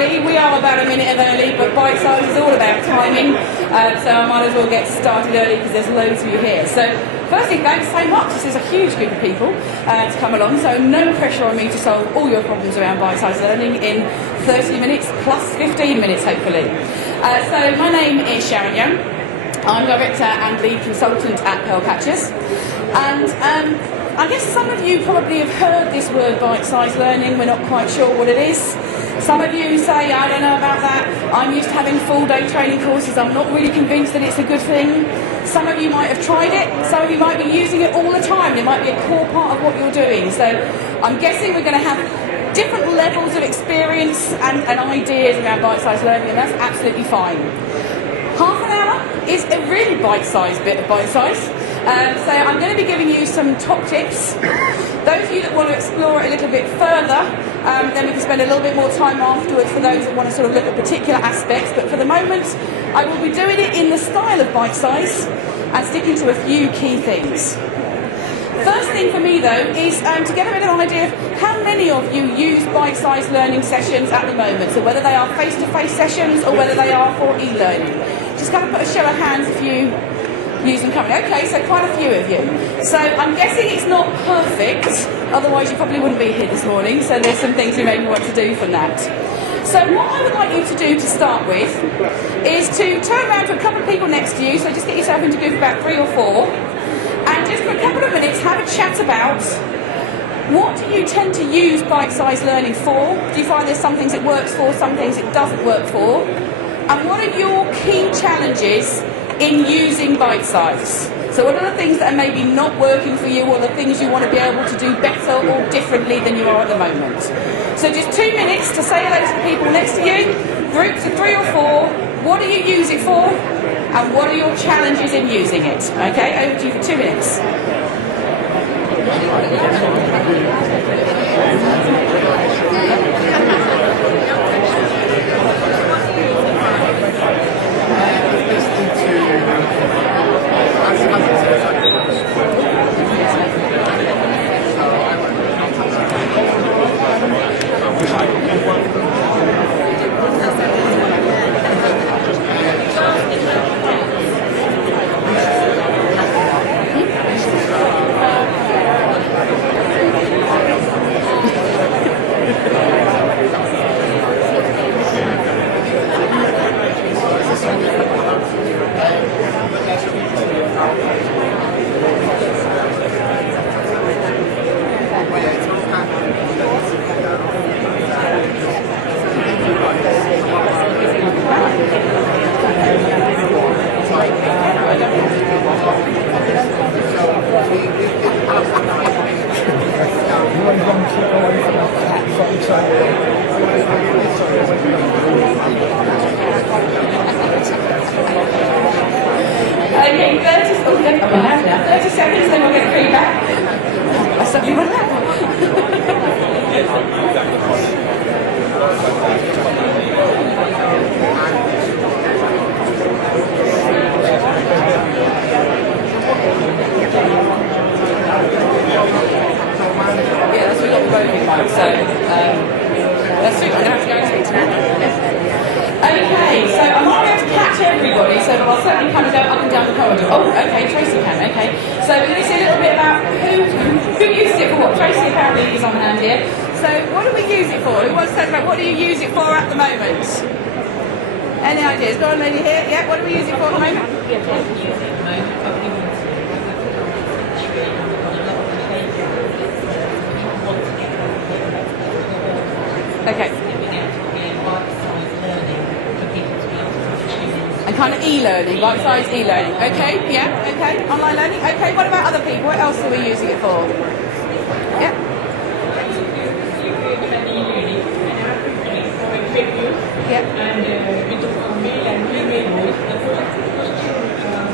everybody. We are about a minute early, but Bite Size is all about timing, so I might as well get started early because there's loads of you here. So, firstly, thanks so much. This is a huge group of people to come along, so no pressure on me to solve all your problems around Bite Size Learning in 30 minutes plus 15 minutes, hopefully. So, my name is Sharon Young. I'm Director and Lead Consultant at Pearlcatchers, and I guess some of you probably have heard this word bite-sized learning. We're not quite sure what it is. Some of you say, I don't know about that. I'm used to having full-day training courses. I'm not really convinced that it's a good thing. Some of you might have tried it. Some of you might be using it all the time. It might be a core part of what you're doing. So I'm guessing we're going to have different levels of experience and ideas around bite-sized learning, and that's absolutely fine. Half an hour is a really bite-sized bit of bite-size. So I'm going to be giving you some top tips. Those of you that want to explore it a little bit further, then we can spend a little bit more time afterwards for those that want to sort of look at particular aspects. But for the moment, I will be doing it in the style of bite size and sticking to a few key things. First thing for me though is to get a bit of an idea of how many of you use bite-sized learning sessions at the moment. So whether they are face-to-face sessions or whether they are for e-learning. Just kind of put a show of hands if you use them currently. Okay, so quite a few of you. So I'm guessing it's not perfect, otherwise you probably wouldn't be here this morning, so there's some things you maybe want to do from that. So what I would like you to do to start with is to turn around to a couple of people next to you, so just get yourself into a group of about 3 or 4, and just for a couple of minutes have a chat about what do you tend to use bite-sized learning for? Do you find there's some things it works for, some things it doesn't work for? And what are your key challenges in using bite size? So what are the things that are maybe not working for you, or the things you want to be able to do better or differently than you are at the moment? So just 2 minutes to say hello to the people next to you, groups of 3 or 4, what do you use it for, and what are your challenges in using it? Okay, over to you for 2 minutes. Okay, 30 seconds, then we'll get feedback. I suddenly run out. Yeah, that's what we got the roving one, so that's true. I'm going to have to go and speak to that. Okay, so I'm not going to catch everybody, so I'll certainly kind of go up and down the corridor. Oh, okay, Tracy can, okay. So we're going to see a little bit about who used it for what. Tracy apparently is on hand here. So what do we use it for? Who wants to talk about what do you use it for at the moment? Any ideas? Go on, lady here. Yeah, what do we use it for at the moment? Okay. And kind of e-learning, bite-sized e-learning. Okay, yeah, okay. Online learning. Okay, what about other people? What else are we using it for? Yeah. Yeah. And with the mail and email, the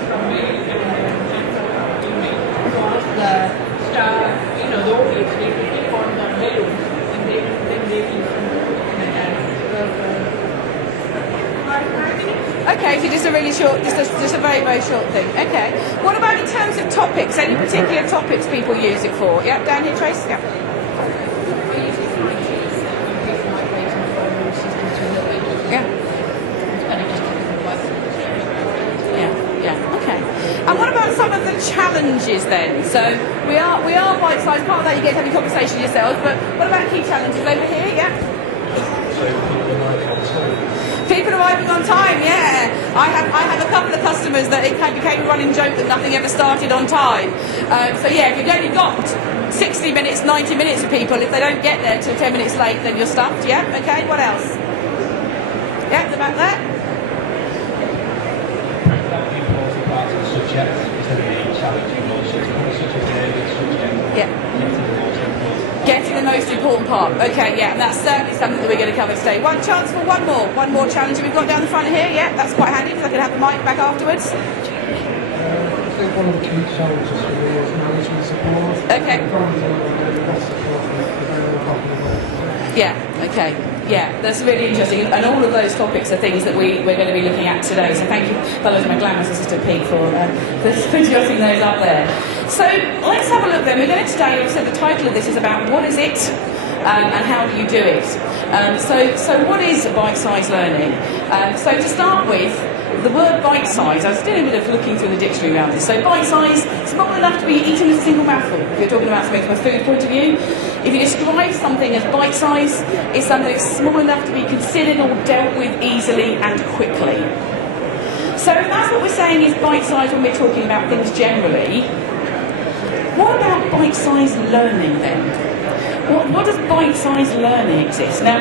from mail and email. So the staff, the audience, they click on the mail and then they can. Okay, so just a really short, just a very, very short thing. Okay. What about in terms of topics? Any particular topics people use it for? Yeah, down here, Trace. Yeah. some of the challenges then? So we are bite-sized. Part of that you get to have a conversation yourselves, but what about key challenges over here? Yeah. People arriving on time, yeah. I have a couple of customers that it became a running joke that nothing ever started on time. So yeah, if you've only got 60 minutes, 90 minutes for people, if they don't get there till 10 minutes late, then you're stuffed, yeah? Okay, what else? Yeah, the back there? Yeah. Getting the most important part. Okay, yeah, and that's certainly something that we're going to cover today. One chance for one more challenge we've got down the front here. Yeah, that's quite handy because I can have the mic back afterwards. I think one of the key challenges for me is management support. Okay. Yeah, okay. Yeah, that's really interesting. And all of those topics are things that we're going to be looking at today. So thank you, fellows and my glamorous assistant Pete, for jotting those up there. So let's have a look then. We're going to today, so the title of this is about what is it and how do you do it. So what is bite-sized learning? So to start with, the word bite-size, I was doing a bit of looking through the dictionary around this. So bite-size, small enough to be eaten as a single mouthful, if you're talking about something from a food point of view. If you describe something as bite-size, it's something that's small enough to be considered or dealt with easily and quickly. So if that's what we're saying is bite-size when we're talking about things generally, what about bite-sized learning then? What does bite-sized learning exist? Now,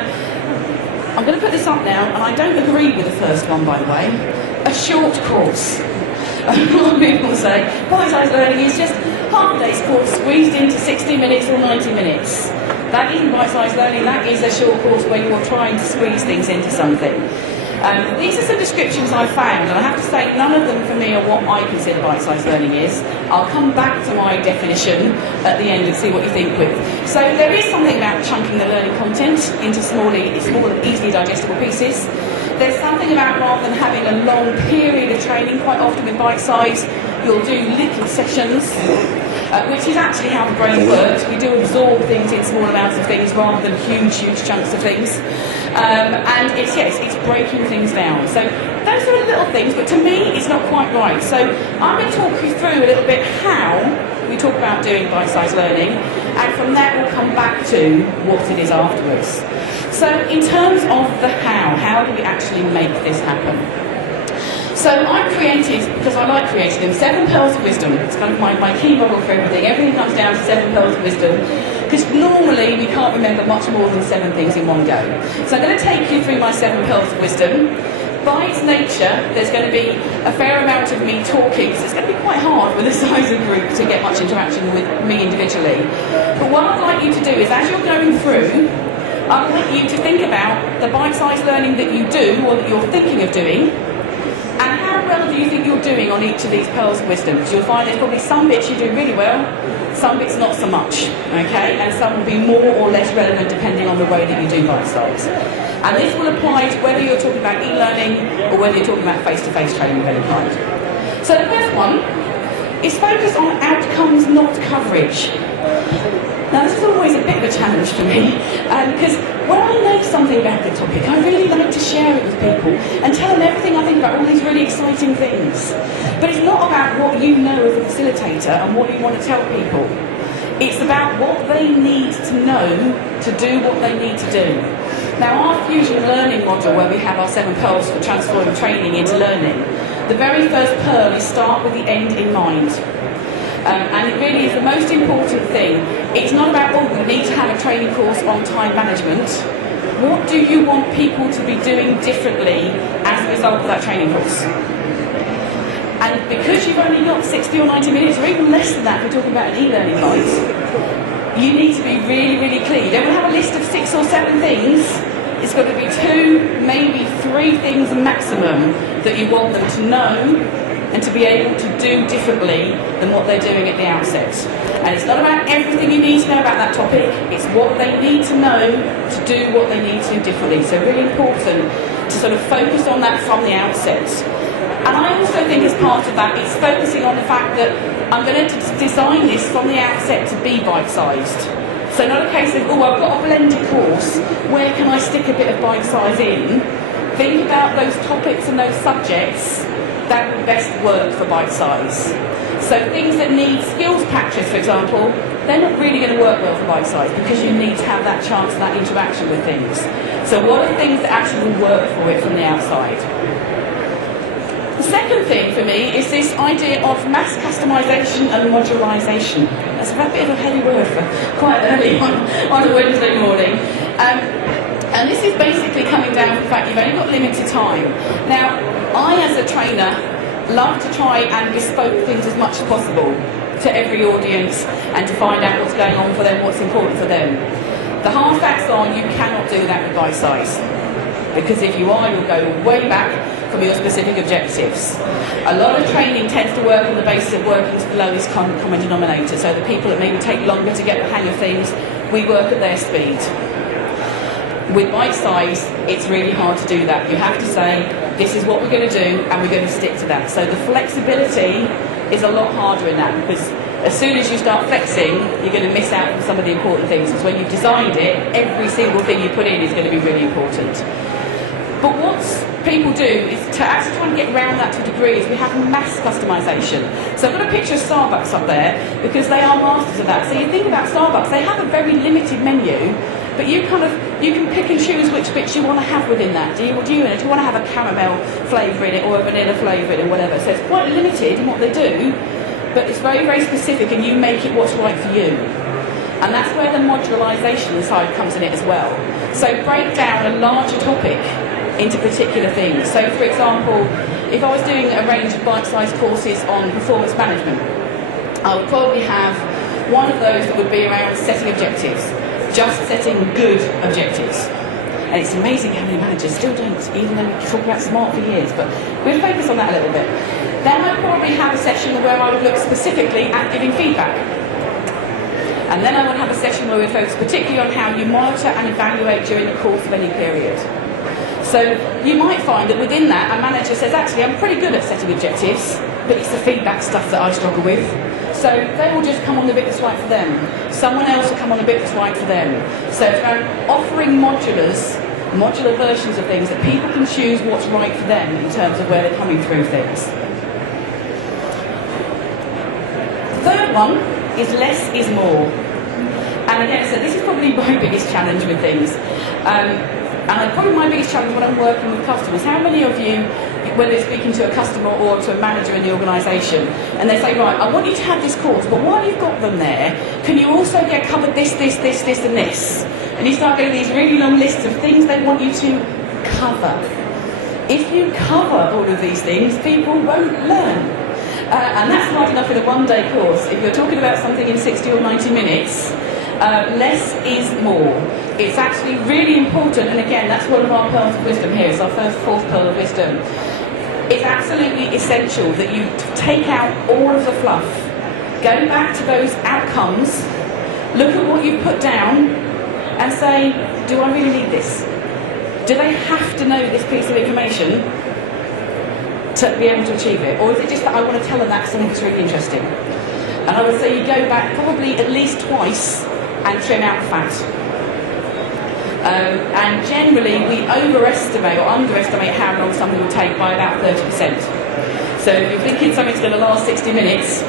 I'm going to put this up now, and I don't agree with the first one, by the way. A short course. A lot of people say bite-sized learning is just half a day's course squeezed into 60 minutes or 90 minutes. That isn't bite-sized learning, that is a short course where you're trying to squeeze things into something. These are some descriptions I found, and I have to say none of them for me are what I consider bite-sized learning is. I'll come back to my definition at the end and see what you think with. So there is something about chunking the learning content into small and easily digestible pieces. There's something about rather than having a long period of training, quite often with bite-size, you'll do little sessions, which is actually how the brain works. We do absorb things in small amounts of things rather than huge chunks of things. And it's breaking things down. So those are little things, but to me, it's not quite right. So I'm going to talk you through a little bit how we talk about doing bite-sized learning, and from that we'll come back to what it is afterwards. So in terms of the how do we actually make this happen? So I created, because I like creating them, 7 pearls of wisdom. It's kind of my key model for everything. Everything comes down to 7 pearls of wisdom, because normally we can't remember much more than 7 things in one go. So I'm going to take you through my 7 pearls of wisdom. By its nature, there's going to be a fair amount of me talking, so it's going to be quite hard with the size of group to get much interaction with me individually. But what I'd like you to do is, as you're going through, I'd like you to think about the bite-sized learning that you do, or that you're thinking of doing, and how well do you think you're doing on each of these pearls of wisdom? Because you'll find there's probably some bits you do really well, some bits not so much, okay? And some will be more or less relevant depending on the way that you do bite-size. And this will apply to whether you're talking about e-learning or whether you're talking about face-to-face training of any kind. So the first one is focus on outcomes, not coverage. Now this is always a bit of a challenge for me, because when I know something about the topic, I really like to share it with people and tell them everything I think about all these really exciting things. But it's not about what you know as a facilitator and what you want to tell people. It's about what they need to know to do what they need to do. Now our Fusion Learning module, where we have our 7 pearls for transforming training into learning, the very first pearl is start with the end in mind. And it really is the most important thing. It's not about, oh, we need to have a training course on time management. What do you want people to be doing differently as a result of that training course? And because you've only got 60 or 90 minutes, or even less than that, if we're talking about an e-learning night, you need to be really, really clear. You don't want to have a list of 6 or 7 things. It's got to be 2, maybe 3 things maximum that you want them to know and to be able to do differently than what they're doing at the outset. And it's not about everything you need to know about that topic, it's what they need to know to do what they need to do differently. So really important to sort of focus on that from the outset. And I also think as part of that, it's focusing on the fact that I'm going to design this from the outset to be bite-sized. So not a case of, oh, I've got a blended course, where can I stick a bit of bite-size in? Think about those topics and those subjects that would best work for bite-size. So things that need skills patches, for example, they're not really going to work well for bite size because you need to have that chance, that interaction with things. So what are the things that actually will work for it from the outside? The second thing for me is this idea of mass customization and modularization. That's a bit of a heavy word for quite early on a Wednesday morning. And this is basically coming down from the fact you've only got limited time. Now, I as a trainer love to try and bespoke things as much as possible to every audience and to find out what's going on for them, what's important for them. The hard facts are you cannot do that with bite size, because if you are, you'll go way back from your specific objectives. A lot of training tends to work on the basis of working to the lowest common denominator, so the people that maybe take longer to get the hang of things, we work at their speed. With bite size, it's really hard to do that. You have to say, this is what we're going to do, and we're going to stick to that. So the flexibility is a lot harder in that, because as soon as you start flexing, you're going to miss out on some of the important things. Because when you've designed it, every single thing you put in is going to be really important. But what people do is to actually try and get around that to a degree is we have mass customization. So I've got a picture of Starbucks up there because they are masters of that. So you think about Starbucks, they have a very limited menu, but you can pick and choose which bits you want to have within that. Do you want to have a caramel flavour in it or a vanilla flavour in it or whatever? So it's quite limited in what they do, but it's very, very specific, and you make it what's right for you. And that's where the modularisation side comes in it as well. So break down a larger topic into particular things. So for example, if I was doing a range of bite-sized courses on performance management, I would probably have one of those that would be around setting objectives, just setting good objectives. And it's amazing how many managers still don't, even though we talk about SMART for years, but we'll focus on that a little bit. Then I'd probably have a session where I would look specifically at giving feedback. And then I would have a session where we focus particularly on how you monitor and evaluate during the course of any period. So you might find that within that, a manager says, actually, I'm pretty good at setting objectives, but it's the feedback stuff that I struggle with. So they will just come on the bit that's right for them. Someone else will come on the bit that's right for them. So it's about offering modular versions of things that people can choose what's right for them in terms of where they're coming through things. The third one is less is more. And again, so this is probably my biggest challenge with things. And probably my biggest challenge when I'm working with customers. How many of you, whether it's speaking to a customer or to a manager in the organisation, and they say, right, I want you to have this course, but while you've got them there, can you also get covered this, this, this, this, and this? And you start getting these really long lists of things they want you to cover. If you cover all of these things, people won't learn. And that's hard enough in a one-day course. If you're talking about something in 60 or 90 minutes, less is more. It's actually really important, and again, that's one of our pearls of wisdom here. It's our fourth pearl of wisdom. It's absolutely essential that you take out all of the fluff. Go back to those outcomes, look at what you've put down, and say, do I really need this? Do they have to know this piece of information to be able to achieve it? Or is it just that I want to tell them that something that's really interesting? And I would say you go back probably at least twice and trim out the fat. And generally we overestimate or underestimate how long something will take by about 30%. So if you're thinking something's going to last 60 minutes,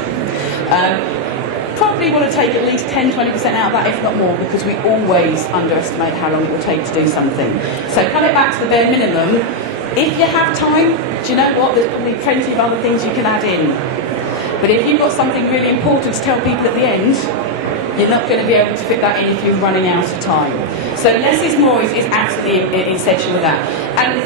probably want to take at least 10-20% out of that, if not more, because we always underestimate how long it will take to do something. So cut it back to the bare minimum. If you have time, do you know what? There's probably plenty of other things you can add in. But if you've got something really important to tell people at the end, you're not going to be able to fit that in if you're running out of time. So less is more is absolutely essential with that. And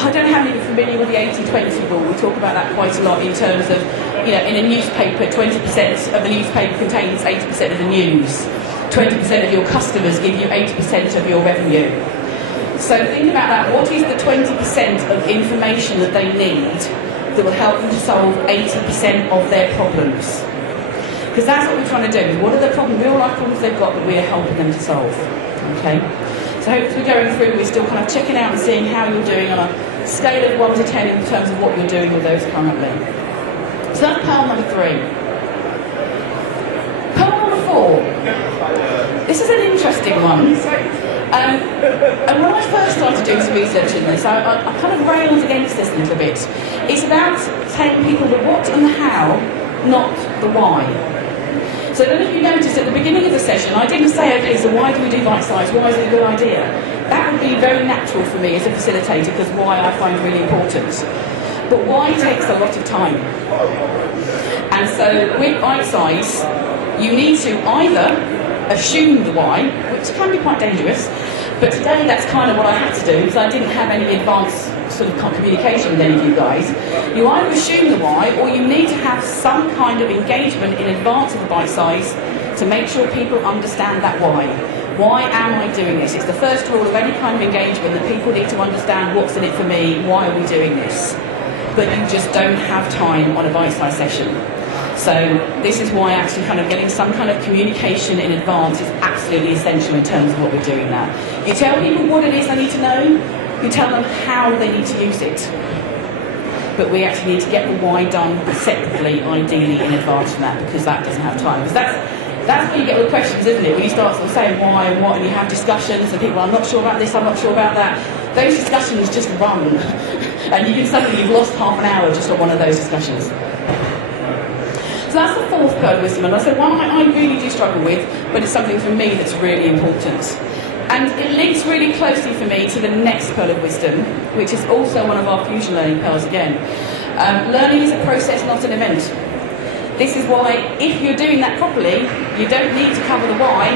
I don't know how many are familiar with the 80-20 rule. We talk about that quite a lot in terms of, you know, in a newspaper, 20% of the newspaper contains 80% of the news. 20% of your customers give you 80% of your revenue. So think about that. What is the 20% of information that they need that will help them to solve 80% of their problems? Because that's what we're trying to do. What are the real life problems they've got that we are helping them to solve? Okay. So hopefully we're going through, we're still kind of checking out and seeing how you're doing on a scale of 1 to 10 in terms of what you're doing with those currently. So that's pearl number 3. Pearl number 4. This is an interesting one. And when I first started doing some research in this, I kind of railed against this a little bit. It's about telling people the what and the how not the why. So I don't know if you noticed at the beginning of the session, I didn't say, okay, so why do we do bite size? Why is it a good idea? That would be very natural for me as a facilitator, because why I find really important. But why takes a lot of time. And so with bite size, you need to either assume the why, which can be quite dangerous, but today that's kind of what I had to do, because I didn't have any advanced sort of communication with any of you guys. You either assume the why, or you need to have some kind of engagement in advance of the bite size to make sure people understand that why. Why am I doing this? It's the first rule of any kind of engagement, that people need to understand what's in it for me, why are we doing this? But you just don't have time on a bite size session. So this is why actually kind of getting some kind of communication in advance is absolutely essential in terms of what we're doing that. You tell people what it is they need to know, you tell them how they need to use it. But we actually need to get the why done separately, ideally in advance from that, because that doesn't have time. Because that's where you get all the questions, isn't it? When you start sort of saying why and what, and you have discussions, and people, I'm not sure about this, I'm not sure about that. Those discussions just run. And you can suddenly, you've lost half an hour just on one of those discussions. So that's the fourth pearl of wisdom, and I said one I really do struggle with, but it's something for me that's really important. And it links really closely for me to the next pearl of wisdom, which is also one of our fusion learning pearls again. Learning is a process, not an event. This is why, if you're doing that properly, you don't need to cover the why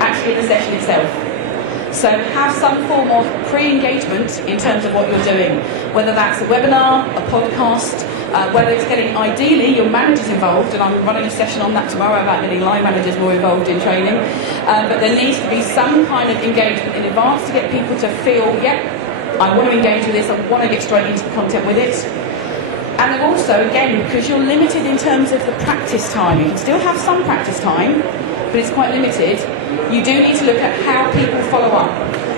actually in the session itself. So have some form of pre-engagement in terms of what you're doing, whether that's a webinar, a podcast, whether it's getting, ideally, your managers involved, and I'm running a session on that tomorrow about getting line managers more involved in training, but there needs to be some kind of engagement in advance to get people to feel, yep, I want to engage with this, I want to get straight into the content with it. And then also, again, because you're limited in terms of the practice time, you can still have some practice time, but it's quite limited, you do need to look at how people follow up.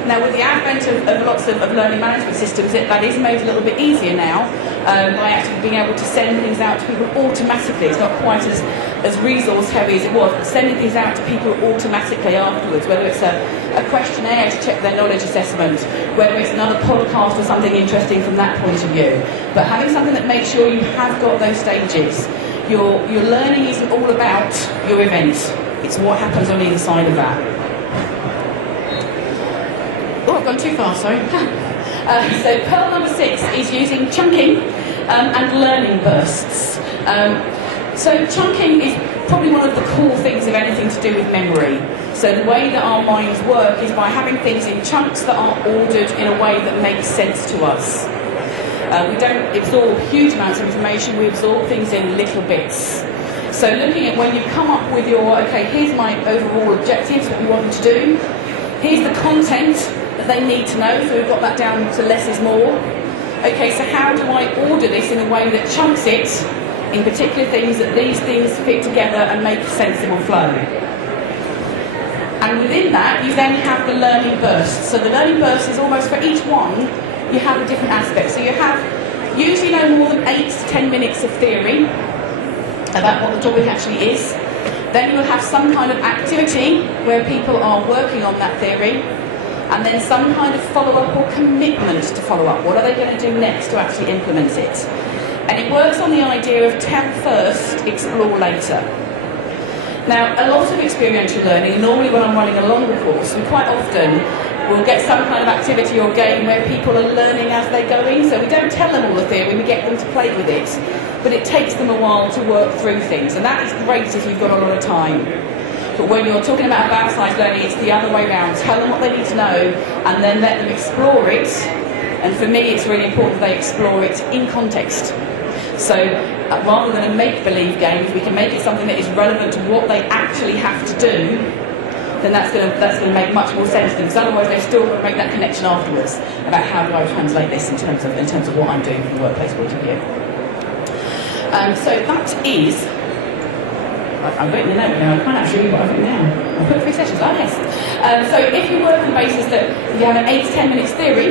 Now, with the advent of lots of learning management systems, that is made a little bit easier now by actually being able to send things out to people automatically. It's not quite as resource heavy as it was, but sending things out to people automatically afterwards, whether it's a questionnaire to check their knowledge assessment, whether it's another podcast or something interesting from that point of view. But having something that makes sure you have got those stages. Your learning isn't all about your event. It's what happens on either side of that. Oh, I've gone too far, sorry. So pearl number 6 is using chunking and learning bursts. So chunking is probably one of the core things of anything to do with memory. So the way that our minds work is by having things in chunks that are ordered in a way that makes sense to us. We don't absorb huge amounts of information, we absorb things in little bits. So looking at when you come up with your, okay, here's my overall objectives, what we want them to do, here's the content that they need to know, so we've got that down to less is more. Okay, so how do I order this in a way that chunks it in particular things, that these things fit together and make a sensible flow? And within that, you then have the learning burst. So the learning burst is almost for each one, you have a different aspect. So you have usually no more than 8 to 10 minutes of theory about what the topic actually is. Then you'll have some kind of activity where people are working on that theory, and then some kind of follow-up or commitment to follow up. What are they going to do next to actually implement it? And it works on the idea of tell first, explore later. Now, a lot of experiential learning, normally when I'm running a longer course, we quite often will get some kind of activity or game where people are learning as they're going. So we don't tell them all the theory, we get them to play with it. But it takes them a while to work through things. And that is great if you've got a lot of time. But when you're talking about bite-sized learning, it's the other way around. Tell them what they need to know and then let them explore it. And for me, it's really important they explore it in context. So rather than a make-believe game, if we can make it something that is relevant to what they actually have to do, then that's going to make much more sense to them. Because otherwise, they're still going to make that connection afterwards about how do I translate this in terms of what I'm doing from the workplace point of view. So that is. I've written the note now, I can't actually read what I've written down. I've put 3 sessions, oh yes. So if you work on the basis that you have an 8 to 10 minutes theory,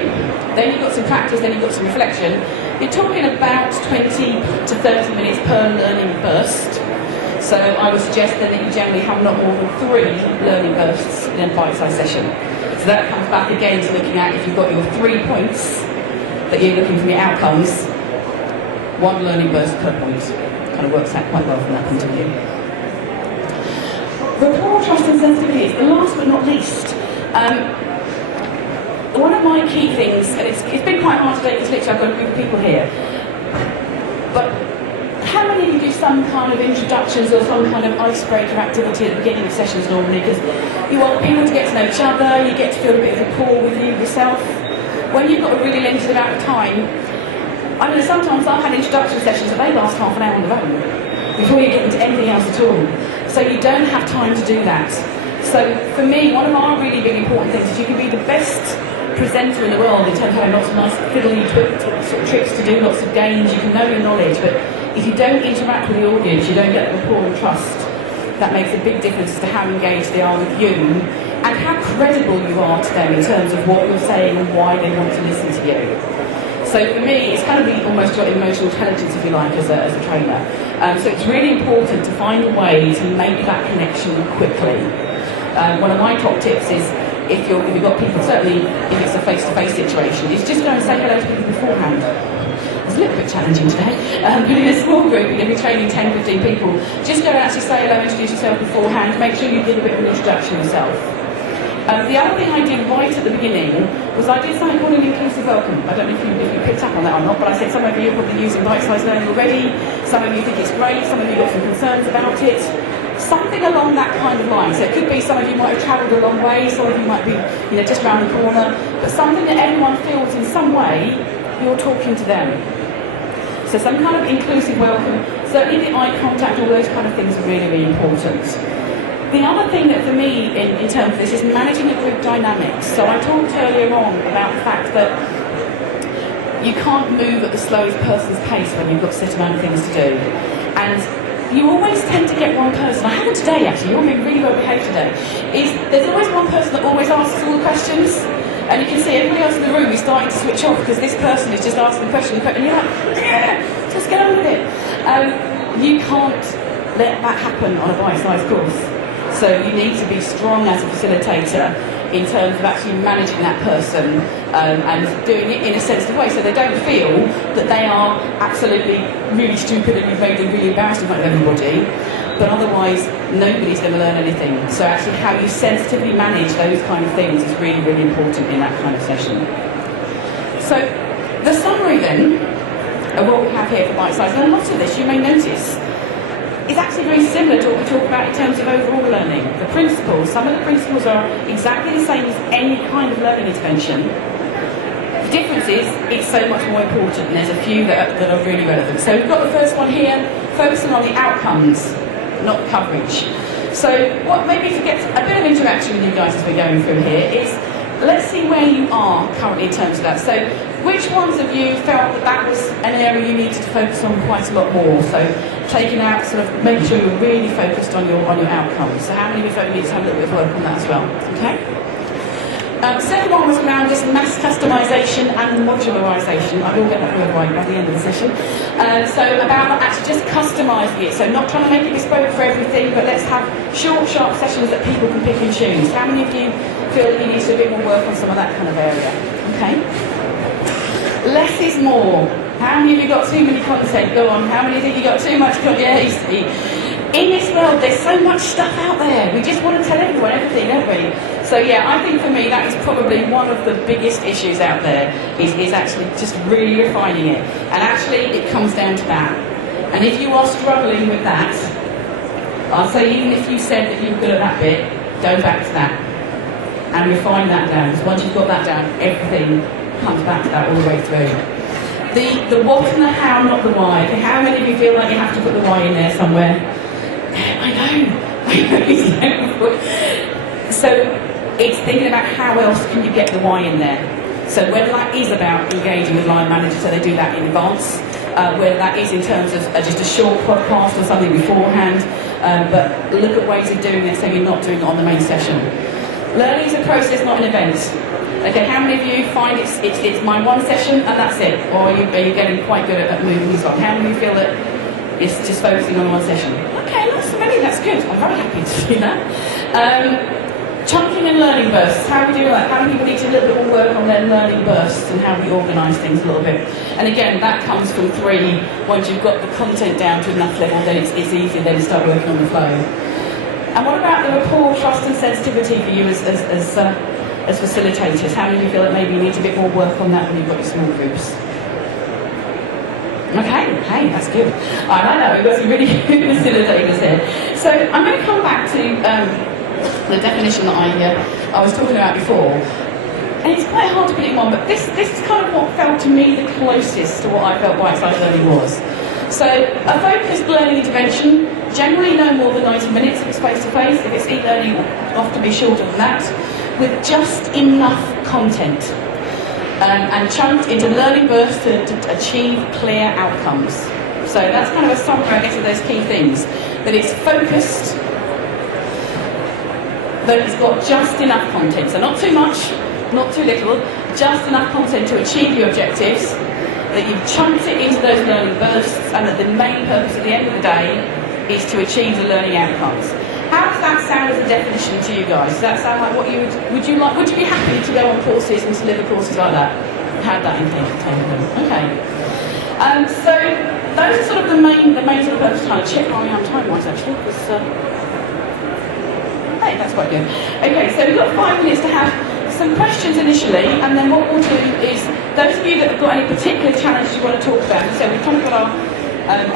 then you've got some practice, then you've got some reflection, you're talking about 20 to 30 minutes per learning burst. So I would suggest then that you generally have not more than 3 learning bursts in a bite-sized session. So that comes back again to looking at if you've got your 3 points that you're looking from your outcomes, 1 learning burst per point. kind of works out quite well from that point of view. Rapport, trust and sensitivity is the last but not least. One of my key things, and it's been quite hard today because literally I've got a group of people here, but how many of you do some kind of introductions or some kind of icebreaker activity at the beginning of sessions normally? Because you want people to get to know each other, you get to feel a bit of rapport with you yourself. When you've got a really limited amount of time, I mean, sometimes I've had introduction sessions that they last half an hour on the phone before you get into anything else at all. So you don't have time to do that. So for me, one of our really, really important things is you can be the best presenter in the world in terms of having lots of nice fiddly sort of tricks to do, lots of games, you can know your knowledge, but if you don't interact with the audience, you don't get the rapport and trust. That makes a big difference as to how engaged they are with you and how credible you are to them in terms of what you're saying and why they want to listen to you. So for me, it's kind of almost your emotional intelligence, if you like, as a trainer. So it's really important to find a way to make that connection quickly. One of my top tips is if you've got people, certainly if it's a face-to-face situation, is just go and say hello to people beforehand. It's a little bit challenging today, but in a small group, you're going to be training 10, 15 people, just go and actually say hello, introduce yourself beforehand, make sure you give a bit of an introduction yourself. The other thing I did right at the beginning was I did something called an inclusive welcome. I don't know if you picked up on that or not, but I said some of you are probably using bite-sized learning already, some of you think it's great, some of you got some concerns about it. Something along that kind of line. So it could be some of you might have travelled a long way, some of you might be just around the corner, but something that everyone feels in some way you're talking to them. So some kind of inclusive welcome, certainly the eye contact, all those kind of things are really, really important. The other thing that for me in terms of this is managing the group dynamics. So I talked earlier on about the fact that you can't move at the slowest person's pace when you've got a set amount of things to do. And you always tend to get one person, I had it today actually, you're being really well behaved today, there's always one person that always asks all the questions, and you can see everybody else in the room is starting to switch off because this person is just asking the question, and you're like, yeah, just get on with it. You can't let that happen on a bite-sized course. So you need to be strong as a facilitator in terms of actually managing that person and doing it in a sensitive way so they don't feel that they are absolutely really stupid and you've made them really embarrassed in front of everybody, but otherwise nobody's going to learn anything. So actually how you sensitively manage those kind of things is really, really important in that kind of session. So the summary then of what we have here for Bite Size, and a lot of this you may notice is actually very similar to what we talk about in terms of overall learning. The principles, some of the principles are exactly the same as any kind of learning intervention. The difference is it's so much more important, and there's a few that are really relevant. So we've got the first one here, focusing on the outcomes, not coverage. So what maybe to get a bit of interaction with you guys as we're going through here is, let's see where you are currently in terms of that. So which ones of you felt that was an area you needed to focus on quite a lot more? So taking out, sort of making sure you're really focused on your outcomes. So how many of you felt you need to have a little bit of work on that as well? Okay. The second one was around just mass customisation and modularisation. I will get that word right by the end of the session. So about actually just customising it. So not trying to make it bespoke for everything, but let's have short, sharp sessions that people can pick and choose. How many of you feel that you need to do a bit more work on some of that kind of area? Okay. Less is more. How many of you got too many content? Go on. How many think you got too much content? Yeah, you see. In this world, there's so much stuff out there. We just want to tell everyone everything, don't we? So yeah, I think for me that is probably one of the biggest issues out there, is actually just really refining it. And actually, it comes down to that. And if you are struggling with that, I'll say even if you said that you were good at that bit, go back to that and refine that down. Because once you've got that down, everything comes back to that all the way through. The what and the how, not the why. Okay, how many of you feel like you have to put the why in there somewhere? I know. So it's thinking about how else can you get the why in there. So whether that is about engaging with line managers, so they do that in advance, whether that is in terms of just a short podcast or something beforehand, but look at ways of doing this so you're not doing it on the main session. Learning is a process, not an event. Okay, how many of you find it's my one session and that's it? Or are you getting quite good at moving this on? How many of you feel that it's just focusing on one session? Okay, not so many, that's good. I'm very happy to see that. Chunking and learning bursts, how are we doing that? How do people need to do a little bit more work on their learning bursts and how we organise things a little bit? And again, that comes from 3. Once you've got the content down to enough level, then it's easy then to start working on the flow. And what about the rapport, trust and sensitivity for you as facilitators? How many of you feel that maybe you need a bit more work on that when you've got your small groups? Okay, hey, that's good. I know, we've got some really good facilitators here. So I'm going to come back to the definition that I was talking about before. And it's quite hard to put it in one, but this is kind of what felt to me the closest to what I felt bite-sized learning was. So a focused learning intervention, generally no more than 90 minutes if it's face-to-face. If it's e-learning, it will often be shorter than that, with just enough content. And chunked into learning bursts to achieve clear outcomes. So that's kind of a summary, I guess, of those key things. That it's focused, that it's got just enough content. So not too much, not too little, just enough content to achieve your objectives, that you've chunked it into those learning bursts, and that the main purpose at the end of the day is to achieve the learning outcomes. How does that sound as a definition to you guys? Does that sound like what you would you be happy to go on courses and deliver courses like that? Had that in them. Okay. So those are sort of the main sort of purpose. Trying to check where I am time-wise actually, because hey, that's quite good. Okay, so we've got 5 minutes to have some questions initially, and then what we'll do is those of you that have got any particular challenges you want to talk about. So we've kind of got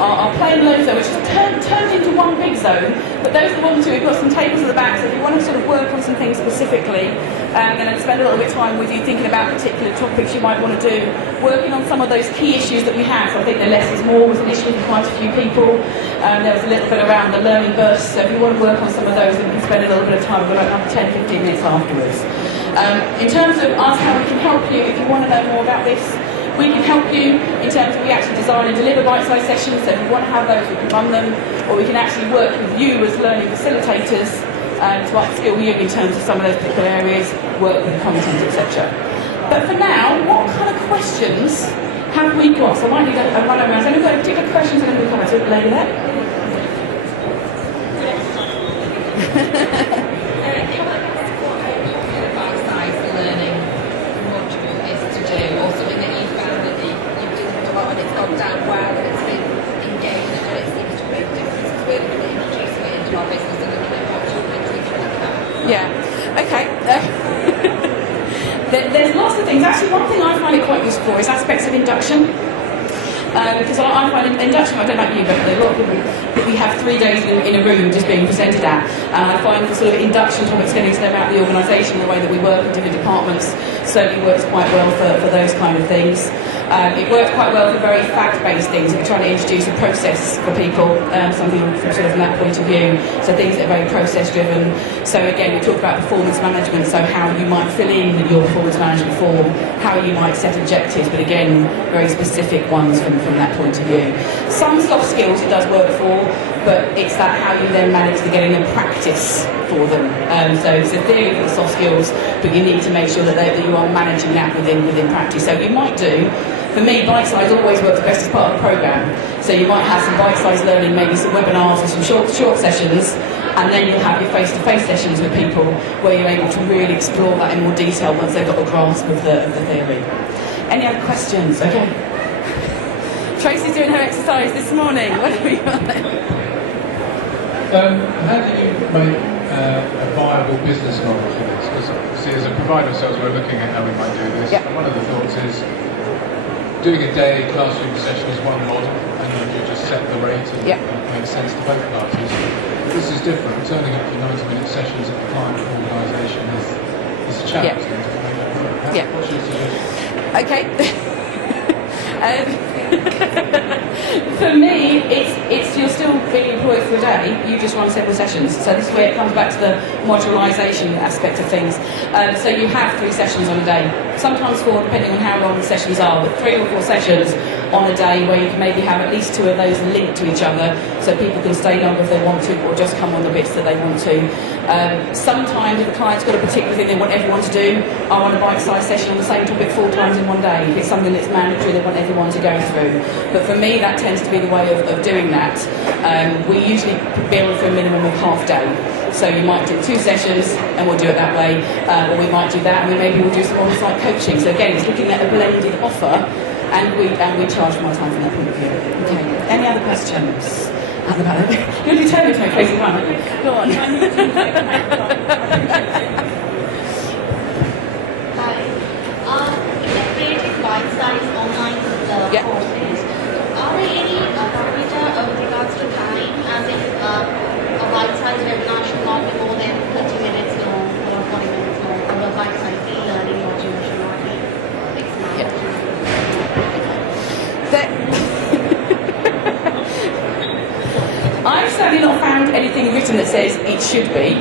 our plain low zone, which is turned into one big zone. But those that want to, we've got some tables at the back. So if you want to sort of work on some things specifically, and then spend a little bit of time with you thinking about particular topics you might want to do, working on some of those key issues that we have. So I think the less is more was an issue for quite a few people. There was a little bit around the learning bursts. So if you want to work on some of those, then we can spend a little bit of time. We've got about 10, 15 minutes afterwards. In terms of us, how we can help you, if you want to know more about this, we can help you in terms of we actually design and deliver bite-sized sessions. So if you want to have those, we can run them, or we can actually work with you as learning facilitators to upskill you in terms of some of those particular areas, work with the content, etc. But for now, what kind of questions have we got? So I might need to run around. So we've got particular questions that are going to come out. So lady there. Yeah, okay. There's lots of things. Actually, one thing I find it quite useful is aspects of induction. Because I find induction, I don't know about you, but a lot of people that we have 3 days in a room just being presented at. And I find the sort of induction topics getting to know about the organisation, the way that we work in different departments, certainly works quite well for those kind of things. It works quite well for very fact-based things. If you're trying to introduce a process for people, something from sort of that point of view. So things that are very process-driven. So again, we talk about performance management, so how you might fill in your performance management form, how you might set objectives, but again, very specific ones from that point of view. Some soft skills it does work for, but it's that how you then manage to get in and practice for them. So it's a theory for the soft skills, but you need to make sure that you are managing that within practice. So you might do, for me, bite-size always works best as part of the programme. So you might have some bite-size learning, maybe some webinars or some short sessions, and then you'll have your face-to-face sessions with people where you're able to really explore that in more detail once they've got a grasp of the theory. Any other questions? Okay. Tracy's doing her exercise this morning. What have we got there? How do you make a viable business model for this? Because, see, as a provider ourselves, we're looking at how we might do this. Yep. One of the thoughts is doing a day classroom session is one model, and then you just set the rate and Yep. it makes sense to both parties. This is different. Turning up for 90-minute sessions at the client organisation is a challenge. Yep. Yep. What's your suggestion? Okay. For me, it's you're still being employed for a day. You just run several sessions. So this is where it comes back to the modularisation aspect of things. So you have 3 sessions on a day. Sometimes 4, depending on how long the sessions are. But 3 or 4 sessions on a day where you can maybe have at least 2 of those linked to each other, so people can stay longer if they want to, or just come on the bits that they want to. Sometimes if a client's got a particular thing they want everyone to do, I want a bite-sized session on the same topic 4 times in one day. If it's something that's mandatory, they want everyone to go through. But for me, that tends to be the way of doing that. We usually build for a minimum of half day. So you might do 2 sessions, and we'll do it that way, or we might do that, and maybe we'll do some on-site coaching. So again, it's looking at a blended offer, and we charge for our time from that point of view. Okay. Any other questions? At the back. You're determined to make crazy one, aren't you? Go on. Hi. You're creating bite-sized online Yeah. courses. Are there any parameter with regards to time, as in a bite-sized webinar should not be more than 30 minutes long or 40 minutes long, or a bite-sized e-learning module should not be X amount of time? I've certainly not found anything written that says it should be,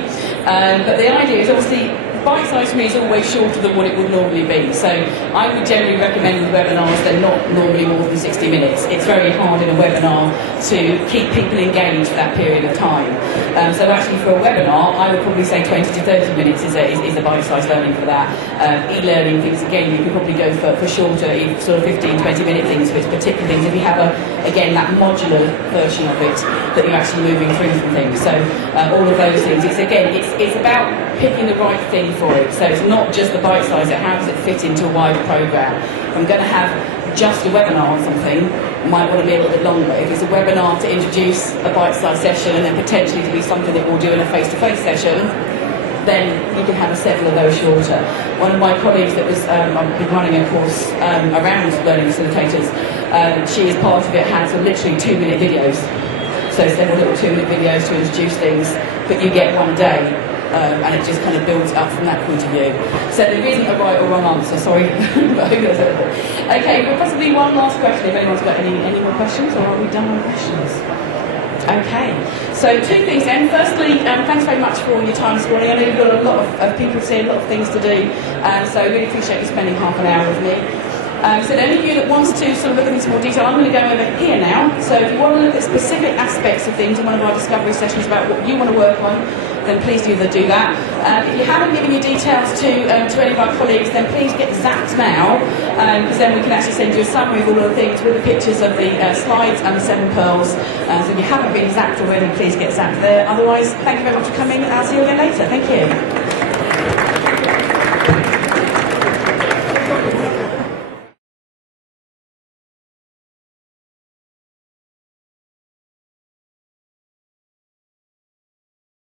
but the idea is obviously bite size for me is always shorter than what it would normally be. So I would generally recommend with webinars they're not normally more than 60 minutes. It's very hard in a webinar to keep people engaged for that period of time. So actually for a webinar, I would probably say 20 to 30 minutes is a bite-sized learning for that. E-learning things, again, you could probably go for shorter, sort of 15, 20-minute things for its particular things. If you have, again, that modular version of it that you're actually moving through from things. So all of those things. It's about picking the right thing for it. So it's not just the bite size, how does it fit into a wider programme. If I'm going to have just a webinar on something, it might want to be a little bit longer. If it's a webinar to introduce a bite-sized session and then potentially to be something that we'll do in a face-to-face session, then you can have several of those shorter. One of my colleagues that was, I've been running a course around learning facilitators, she as part of it had some literally 2-minute videos. So several little 2-minute videos to introduce things, but you get one day. And it just kind of builds up from that point of view. So there isn't a right or wrong answer, sorry. Okay, well, possibly one last question if anyone's got any more questions, or are we done with questions? Okay, so 2 things then. Firstly, thanks very much for your time this morning. I know you've got a lot of people to see, a lot of things to do, so I really appreciate you spending half an hour with me. So any of you that wants to sort of look into more detail, I'm going to go over here now. So if you want to look at specific aspects of things in one of our discovery sessions about what you want to work on, then please do that. If you haven't given your details to any of our colleagues, then please get zapped now, because then we can actually send you a summary of all of the things with the pictures of the slides and the 7 pearls. So if you haven't been zapped already, please get zapped there. Otherwise, thank you very much for coming. I'll see you again later. Thank you.